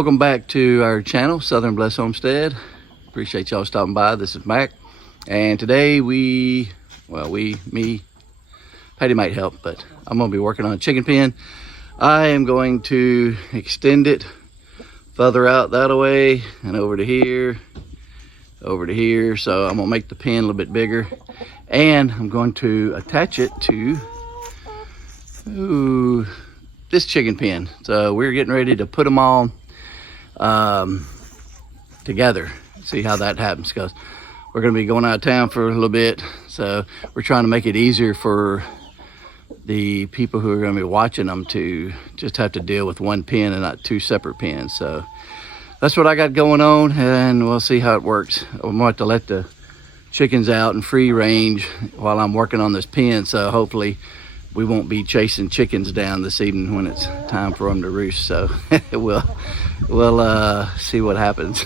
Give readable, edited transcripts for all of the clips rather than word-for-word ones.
Welcome back to our channel, Southern Bless Homestead. Appreciate y'all stopping by. This is Mac, and today me, Patty might help, but I'm gonna be working on a chicken pen. I am going to extend it further out that way and over to here, so I'm gonna make the pen a little bit bigger, and I'm going to attach it to this chicken pen. So we're getting ready to put them all together, see how that happens, because we're going to be going out of town for a little bit, so we're trying to make it easier for the people who are going to be watching them to just have to deal with one pen and not two separate pens. So that's what I got going on, and we'll see how it works. I'm going to have to let the chickens out in free range while I'm working on this pen, so hopefully we won't be chasing chickens down this evening when it's time for them to roost. So we'll see what happens.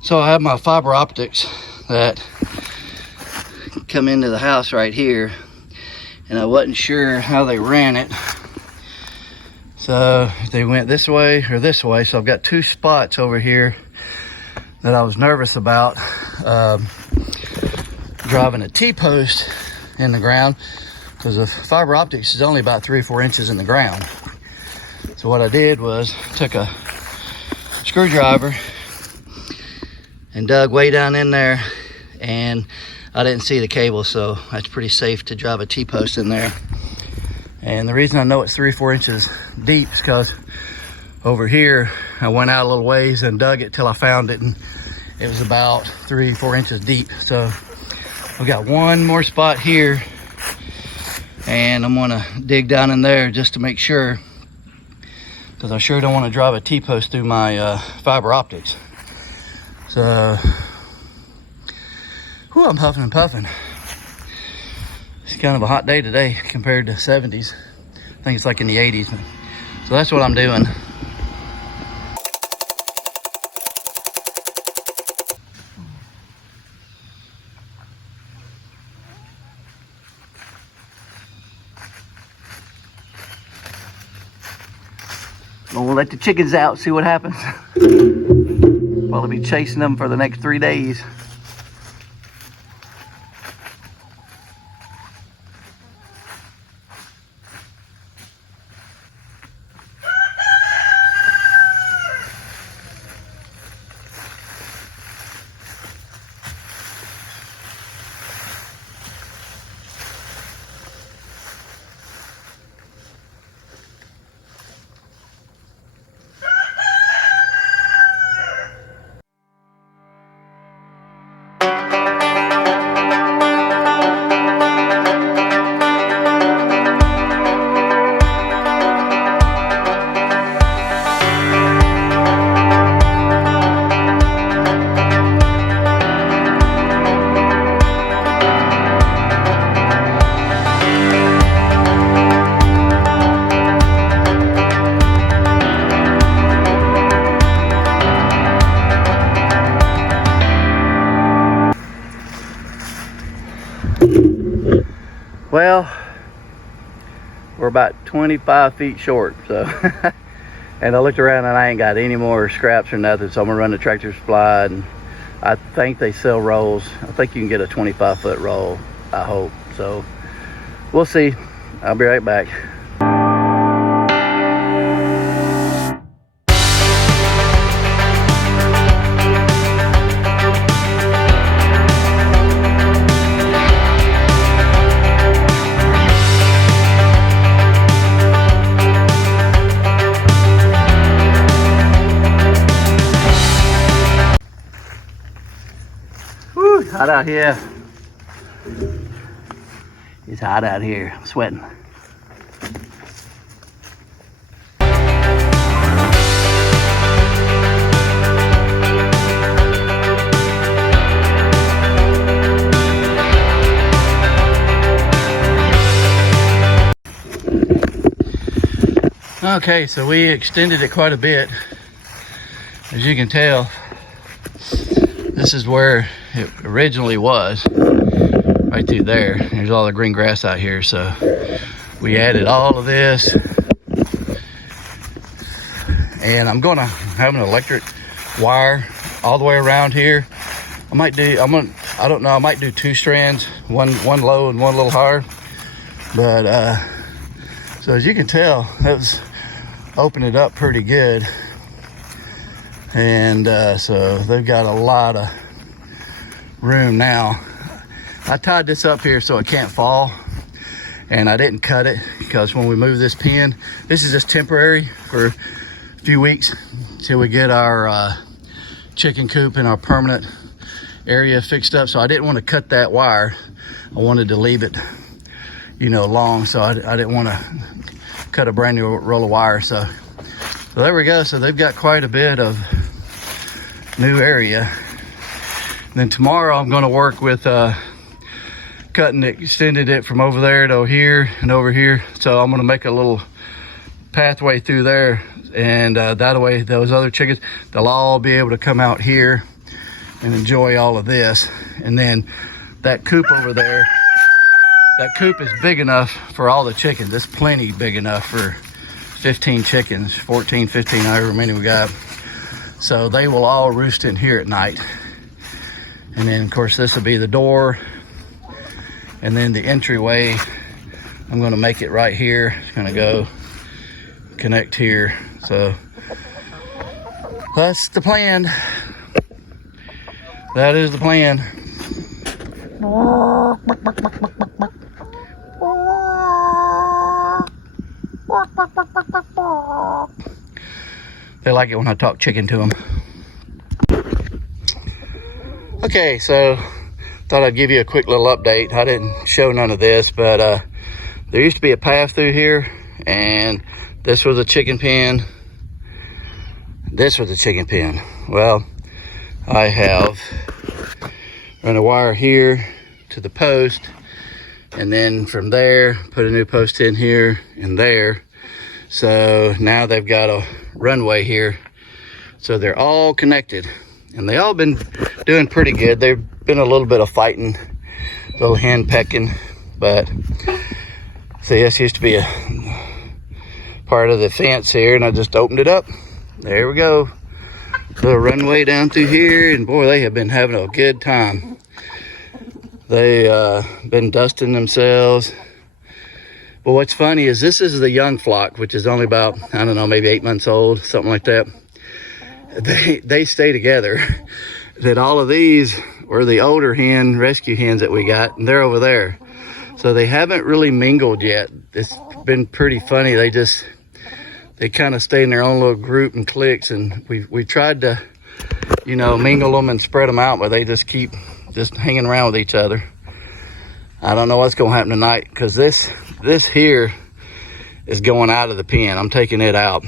So I have my fiber optics that come into the house right here, and I wasn't sure how they ran it. So they went this way or this way. So I've got two spots over here that I was nervous about driving a T-post in the ground, because the fiber optics is only about 3 or 4 inches in the ground. So what I did was took a screwdriver and dug way down in there, and I didn't see the cable, so that's pretty safe to drive a T-post in there. And the reason I know it's 3 or 4 inches deep is because over here I went out a little ways and dug it till I found it, and it was about 3 or 4 inches deep. So we got one more spot here, and I'm gonna dig down in there just to make sure, because I sure don't want to drive a T-post through my fiber optics. So, I'm huffing and puffing. It's kind of a hot day today compared to 70s. I think it's like in the 80s. So that's what I'm doing. We'll let the chickens out, see what happens. Probably be chasing them for the next 3 days. Well, we're about 25 feet short, so and I looked around and I ain't got any more scraps or nothing, so I'm gonna run the Tractor Supply, and I think they sell rolls. I think you can get a 25-foot roll, I hope. So we'll see. I'll be right back. Hot out here. It's hot out here. I'm sweating. Okay, so we extended it quite a bit. As you can tell, this is where it originally was, right through there. There's all the green grass out here, so we added all of this. And I'm gonna have an electric wire all the way around here. I might do, I don't know, I might do 2 strands, one low and one a little higher. But so as you can tell, that was opened it up pretty good. And so they've got a lot of room now. I tied this up here so it can't fall, and I didn't cut it because when we move this pen, this is just temporary for a few weeks till we get our chicken coop in our permanent area fixed up. So I didn't want to cut that wire. I wanted to leave it, you know, long, so I didn't want to cut a brand new roll of wire. So there we go. So they've got quite a bit of new area. And then tomorrow I'm going to work with cutting it, extended it from over there to here and over here. So I'm going to make a little pathway through there, and that way those other chickens, they'll all be able to come out here and enjoy all of this. And then that coop over there, that coop is big enough for all the chickens. It's plenty big enough for 15 chickens, 14, 15, however many we got. So they will all roost in here at night. And then of course this will be the door, and then the entryway, I'm gonna make it right here. It's gonna go connect here. So that's the plan. That is the plan. They like it when I talk chicken to them. Okay, so thought I'd give you a quick little update. I didn't show none of this, but there used to be a path through here, and this was a chicken pen. This was a chicken pen. Well, I have run a wire here to the post, and then from there put a new post in here and there. So now they've got a runway here, so they're all connected, and they all been doing pretty good. There's been a little bit of fighting, a little hen pecking, but see, this used to be a part of the fence here, and I just opened it up. There we go. Little runway down through here, and boy, they have been having a good time. They been dusting themselves. Well, what's funny is this is the young flock, which is only about, I don't know, maybe 8 months old, something like that. They stay together. That all of these were the older hen, rescue hens that we got, and they're over there. So they haven't really mingled yet. It's been pretty funny. They kind of stay in their own little group and cliques, and we tried to, you know, mingle them and spread them out, but they just keep just hanging around with each other. I don't know what's going to happen tonight, because this here is going out of the pen. I'm taking it out,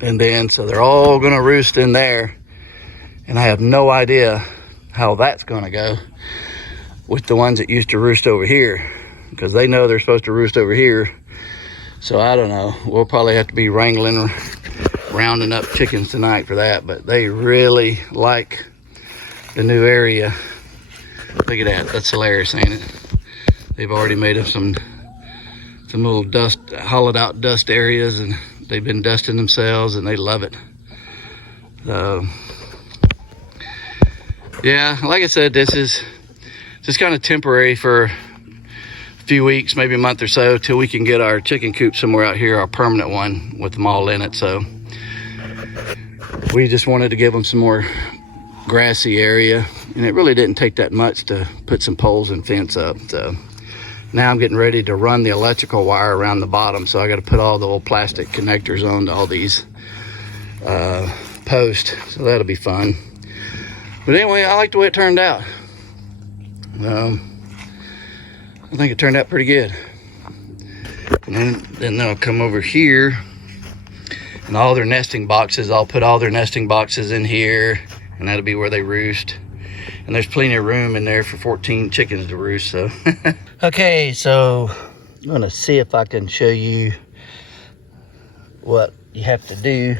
and then so they're all going to roost in there, and I have no idea how that's going to go with the ones that used to roost over here, because they know they're supposed to roost over here. So I don't know. We'll probably have to be wrangling, rounding up chickens tonight for that. But they really like the new area. Look at that. That's hilarious, ain't it? They've already made up some little dust, hollowed out dust areas, and they've been dusting themselves, and they love it. So yeah, like I said, this is just kind of temporary for few weeks, maybe a month or so, till we can get our chicken coop somewhere out here, our permanent one with them all in it. So we just wanted to give them some more grassy area, and it really didn't take that much to put some poles and fence up. So now I'm getting ready to run the electrical wire around the bottom, so I got to put all the old plastic connectors onto all these posts, so that'll be fun. But anyway, I like the way it turned out. I think it turned out pretty good. And then they'll come over here, and all their nesting boxes, I'll put all their nesting boxes in here, and that'll be where they roost. And there's plenty of room in there for 14 chickens to roost, so. Okay, so I'm gonna see if I can show you what you have to do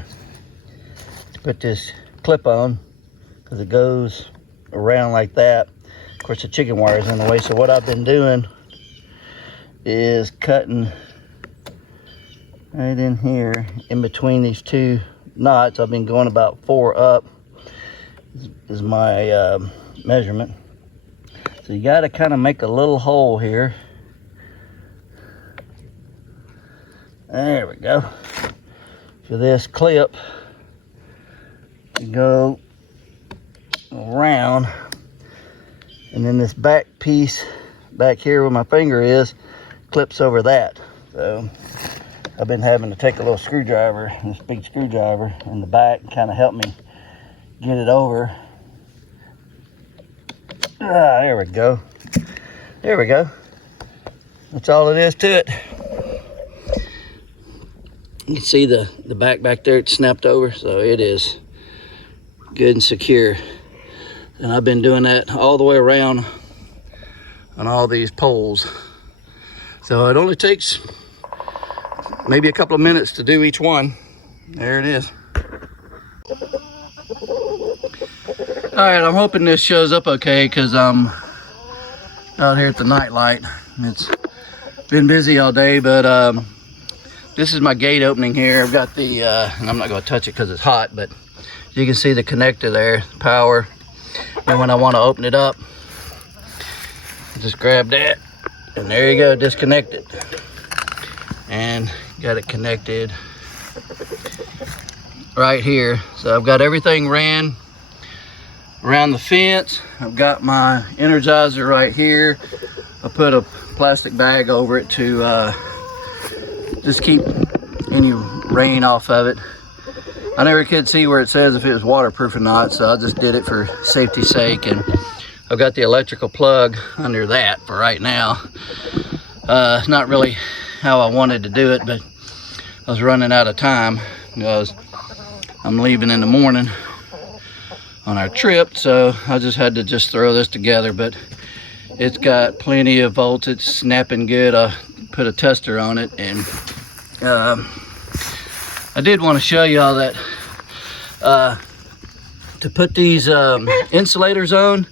to put this clip on, because it goes around like that. Of course, the chicken wire is in the way, so what I've been doing is cutting right in here in between these two knots. I've been going about 4 up is my measurement. So you got to kind of make a little hole here. There we go. For this clip, you go around, and then this back piece back here where my finger is clips over that. So I've been having to take a little screwdriver, this big screwdriver in the back, and kind of help me get it over. There we go. There we go. That's all it is to it. You can see the back there, it's snapped over, so it is good and secure. And I've been doing that all the way around on all these poles. So it only takes maybe a couple of minutes to do each one. There it is. All right, I'm hoping this shows up okay, because I'm out here at the night light. It's been busy all day, but this is my gate opening here. I've got the, and I'm not gonna touch it because it's hot, but you can see the connector there, power. And when I want to open it up, just grab that, and there you go, disconnect it. And got it connected right here. So I've got everything ran around the fence. I've got my Energizer right here. I put a plastic bag over it to just keep any rain off of it. I never could see where it says if it was waterproof or not, so I just did it for safety's sake. And I've got the electrical plug under that for right now. It's not really how I wanted to do it, but I was running out of time because I'm leaving in the morning on our trip, so I just had to throw this together. But it's got plenty of volts, it's snapping good. I put a tester on it, and I did want to show y'all that to put these insulators on,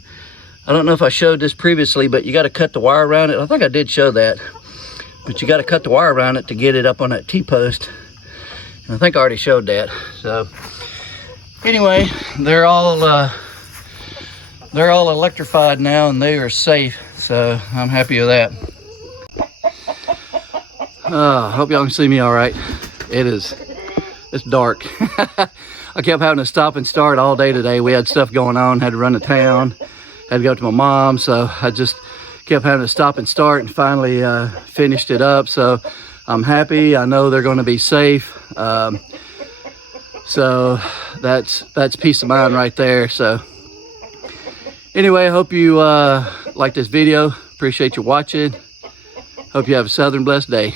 I don't know if I showed this previously, but you got to cut the wire around it. I think I did show that, but you got to cut the wire around it to get it up on that T-post. And I think I already showed that. So anyway, they're all electrified now, and they are safe. So I'm happy with that. Hope y'all can see me all right. It's dark. I kept having to stop and start all day today. We had stuff going on, had to run to town, had to go to my mom, so I just kept having to stop and start, and finally finished it up. So I'm happy. I know they're going to be safe. So that's peace of mind right there. So anyway, I hope you like this video. Appreciate you watching. Hope you have a southern blessed day.